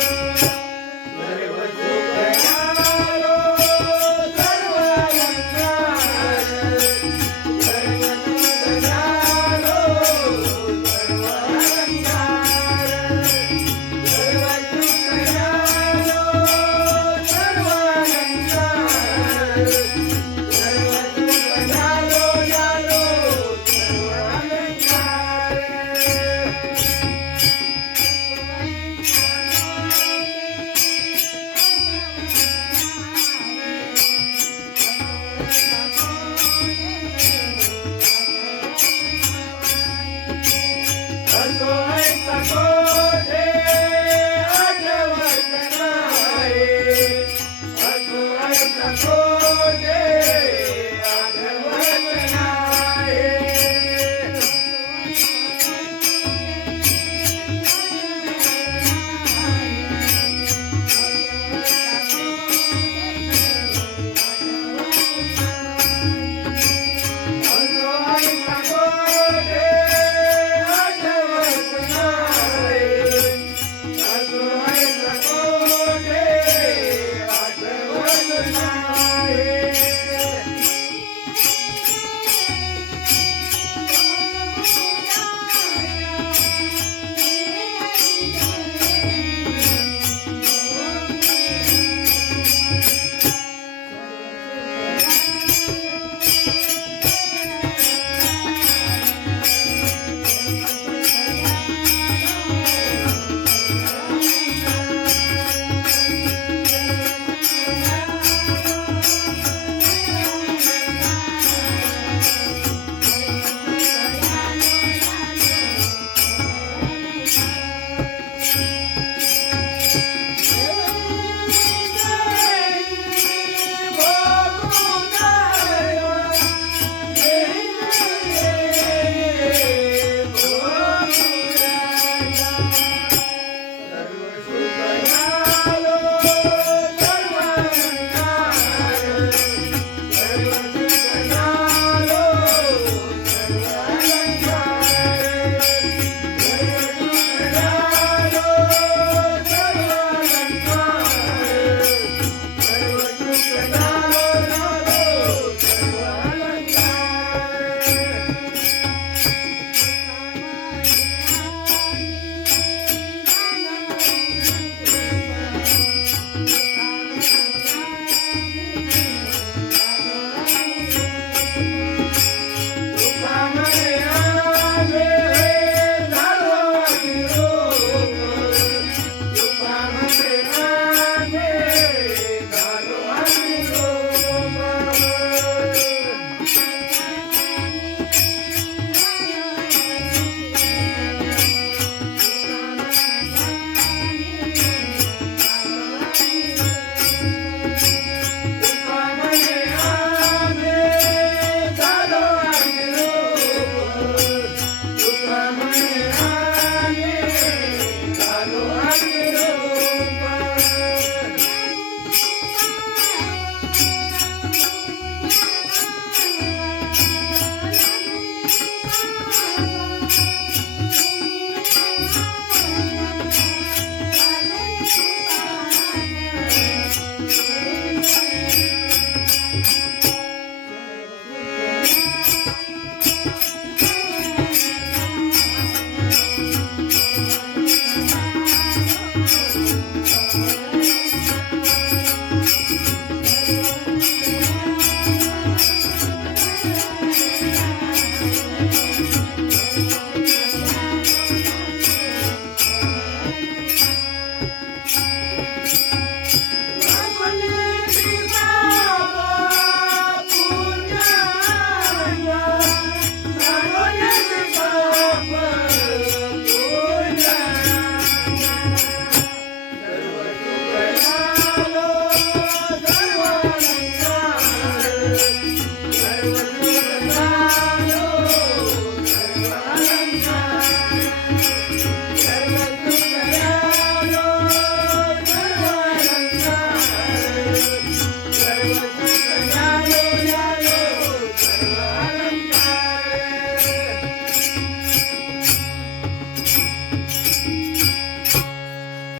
Thank you. Hello. Raja